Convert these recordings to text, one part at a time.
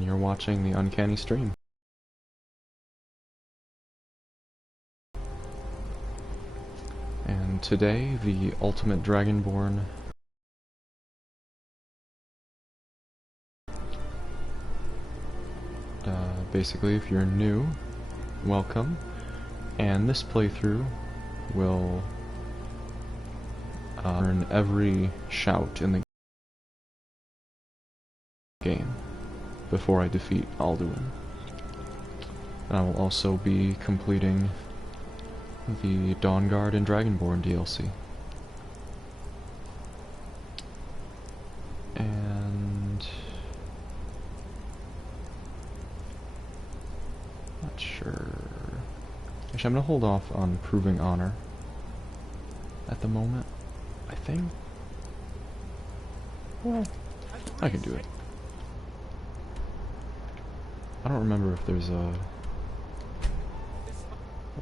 You're watching the Uncanny Stream. And today, the ultimate Dragonborn basically, if you're new, welcome. And this playthrough will earn every shout in the game before I defeat Alduin. And I will also be completing the Dawnguard and Dragonborn DLC. And not sure. Actually, I'm gonna hold off on proving honor at the moment, I think. Well, I can do it. I don't remember if there's a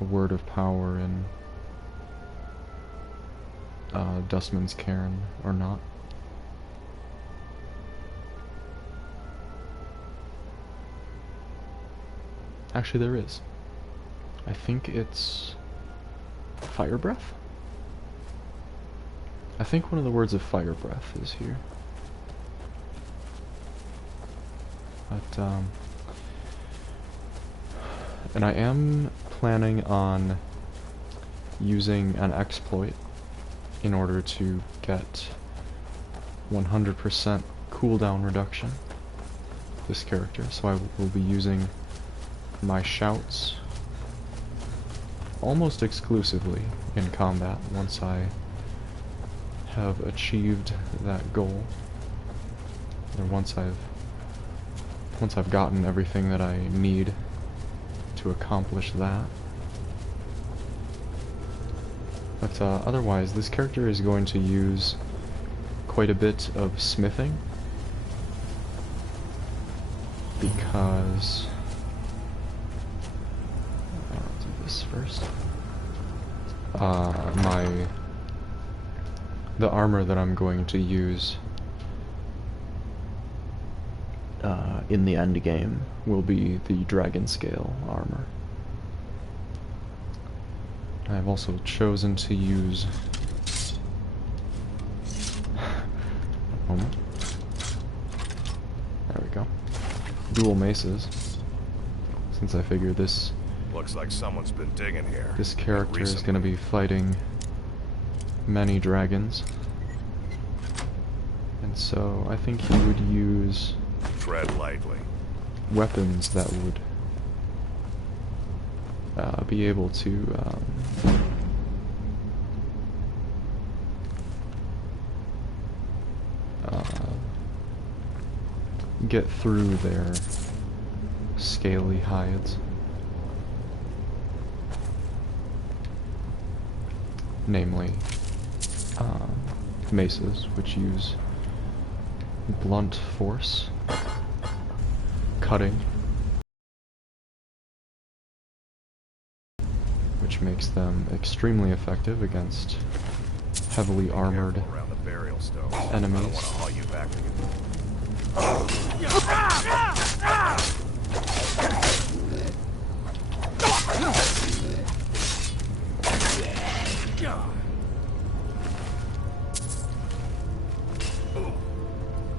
word of power in Dustman's Cairn or not. Actually, there is. I think it's fire breath? I think one of the words of fire breath is here. But, and I am planning on using an exploit in order to get 100% cooldown reduction this character, so I will be using my shouts almost exclusively in combat once I have achieved that goal, or once I've gotten everything that I need to accomplish that. But otherwise, this character is going to use quite a bit of smithing, because I'll do this first. The armor that I'm going to use in the end game will be the dragon scale armor. I've also chosen to use a moment. There we go. Dual maces, since I figure this looks like someone's been digging here. This character is going to be fighting many dragons, and so I think he would use tread lightly weapons that would be able to get through their scaly hides. Namely, maces, which use blunt force, cutting, which makes them extremely effective against heavily armored enemies.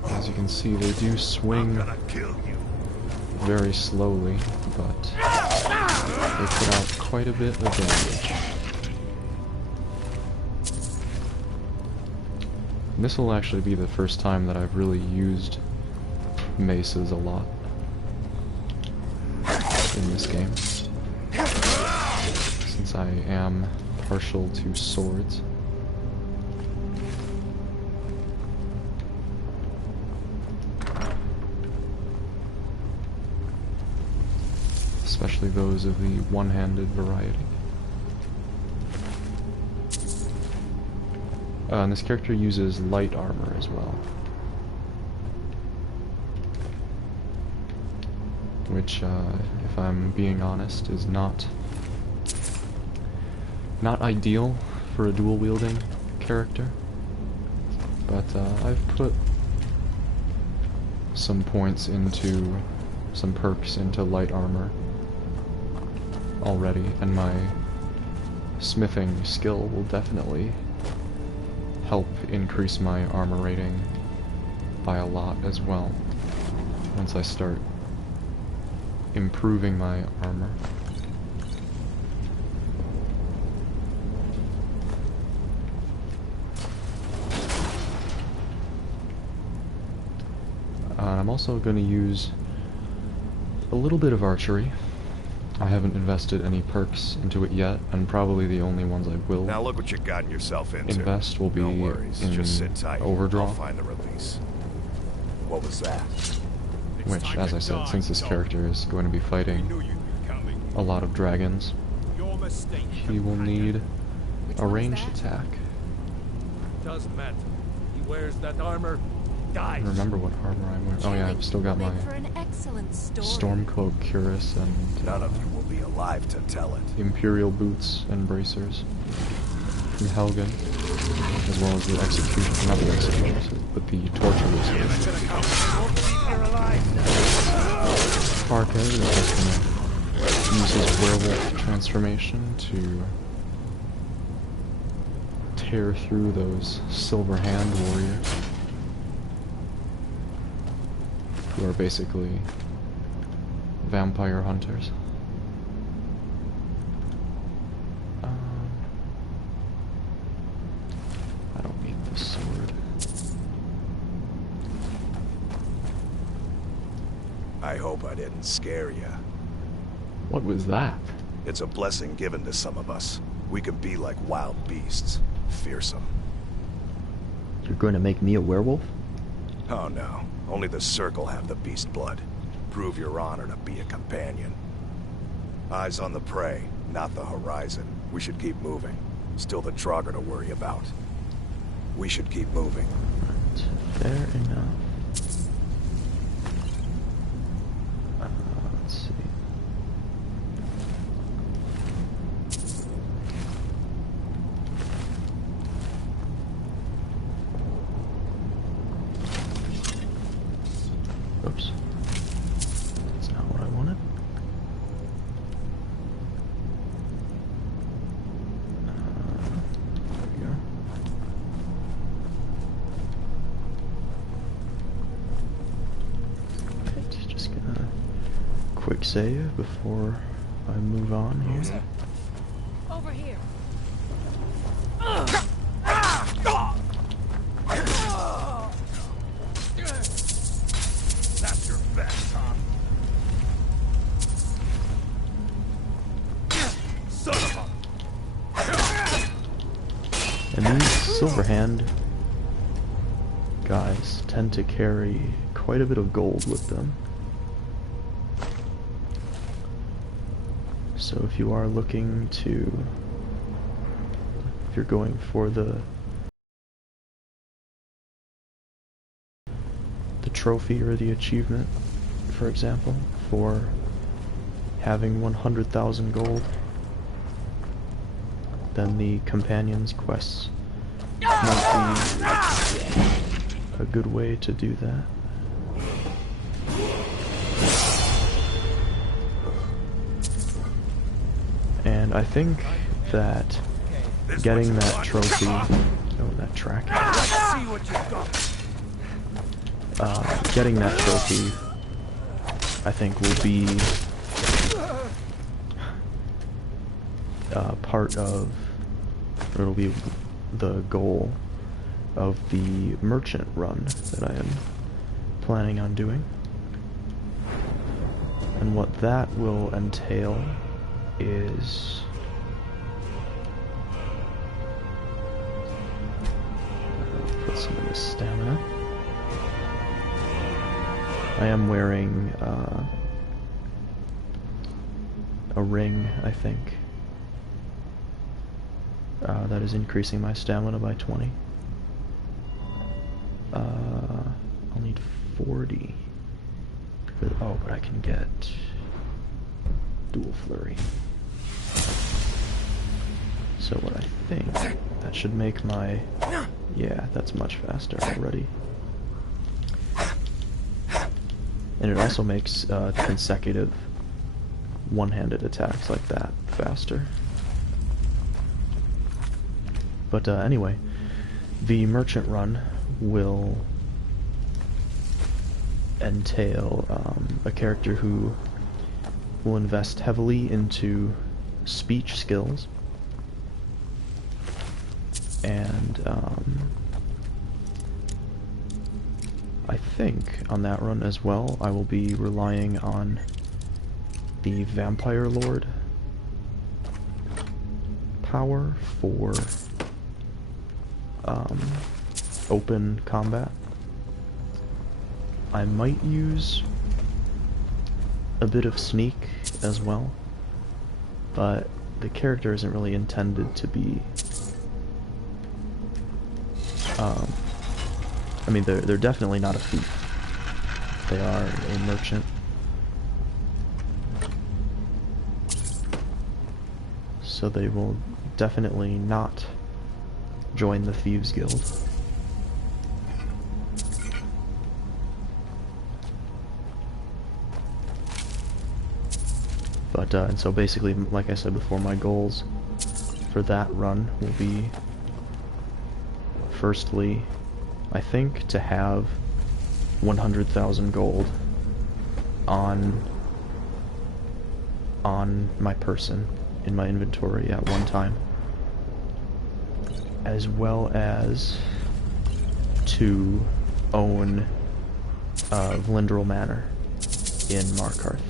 As you can see, they do swing very slowly, but they put out quite a bit of damage. And this will actually be the first time that I've really used maces a lot in this game, since I am partial to swords. Especially those of the one-handed variety. And this character uses light armor as well, which, if I'm being honest, is not ideal for a dual-wielding character. But I've put some points into some perks into light armor already, and my smithing skill will definitely help increase my armor rating by a lot as well once I start improving my armor. I'm also going to use a little bit of archery. I haven't invested any perks into it yet, and probably the only ones I will Now look what you've gotten yourself into. invest will be No worries. in Just sit tight. Overdraw, I'll find the release. What was that? which, as I said, since this character is going to be fighting a lot of dragons, he will need a ranged attack. Doesn't matter. He wears that armor, dies. Remember what armor I'm wearing. Oh yeah, I've still got my Stormcloak Cuirass and None of you will be alive to tell it. Imperial boots and bracers from Helgen, as well as the execution, not the execution, but the torture wizard. Parker is just gonna use his werewolf transformation to tear through those silver hand warriors, who are basically vampire hunters. I don't need this sword. I hope I didn't scare you. What was that? It's a blessing given to some of us. We can be like wild beasts. Fearsome. You're going to make me a werewolf? Oh no. Only the Circle have the beast blood. Prove your honor to be a companion. Eyes on the prey, not the horizon. We should keep moving. Still the Draugr to worry about. We should keep moving. Right. Fair enough. Let's see. Oops. That's not what I wanted. There we go. Right, just gonna quick save before I move on here. Over here. That's your best, huh? Son of a... And these Silverhand guys tend to carry quite a bit of gold with them. So if you are looking to, if you're going for the trophy or the achievement, for example, for having 100,000 gold, then the companions quests might be a good way to do that. And I think that getting that trophy, oh, that track, getting that trophy, I think will be part of, or it'll be the goal of the merchant run that I am planning on doing. And what that will entail is put some of this stamina. I am wearing a ring, I think, that is increasing my stamina by 20. I'll need 40. Oh, but I can get dual flurry. So what I think, that should make my... Yeah, that's much faster already. And it also makes consecutive one-handed attacks like that faster. But anyway, the merchant run will entail a character who will invest heavily into speech skills, and I think on that run as well I will be relying on the Vampire Lord power for open combat. I might use a bit of sneak as well, but the character isn't really intended to be I mean, they're definitely not a thief. They are a merchant. So they will definitely not join the Thieves Guild. But, and so basically, like I said before, my goals for that run will be, firstly, I think to have 100,000 gold on my person, in my inventory at one time, as well as to own Vlindrel Manor in Markarth.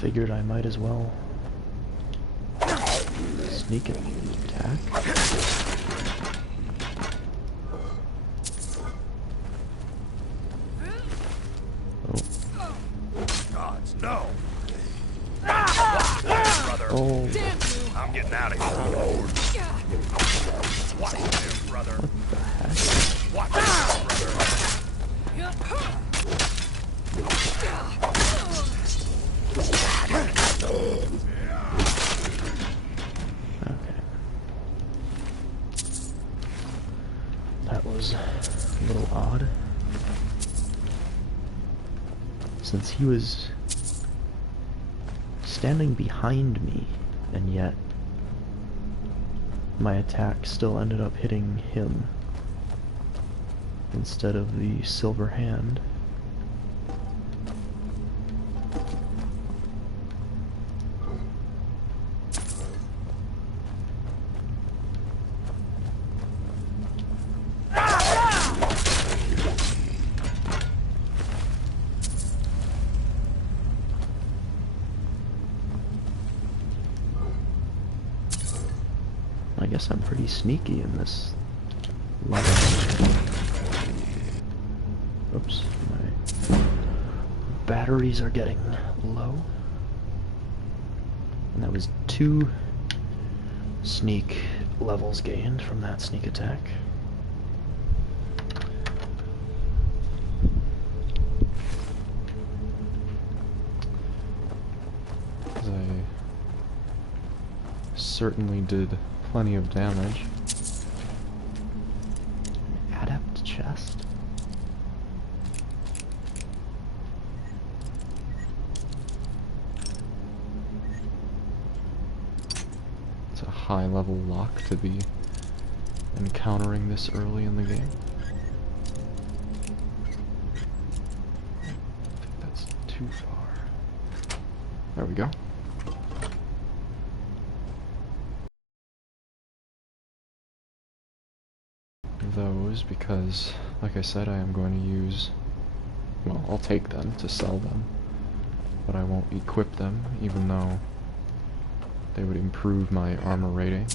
Figured I might as well sneak an attack. Oh. Gods, no! Watch this, brother! Oh. I'm getting out of here. Watch this, brother! What the heck? Watch this, brother! Okay. That was a little odd. Since he was standing behind me, and yet my attack still ended up hitting him instead of the silver hand. I guess I'm pretty sneaky in this level. Oops, my batteries are getting low. And that was 2 sneak levels gained from that sneak attack. I certainly did plenty of damage. Adept chest. It's a high level lock to be encountering this early in the game. I think that's too far. There we go. Those, because, like I said, I am going to use, well, I'll take them to sell them, but I won't equip them, even though they would improve my armor rating.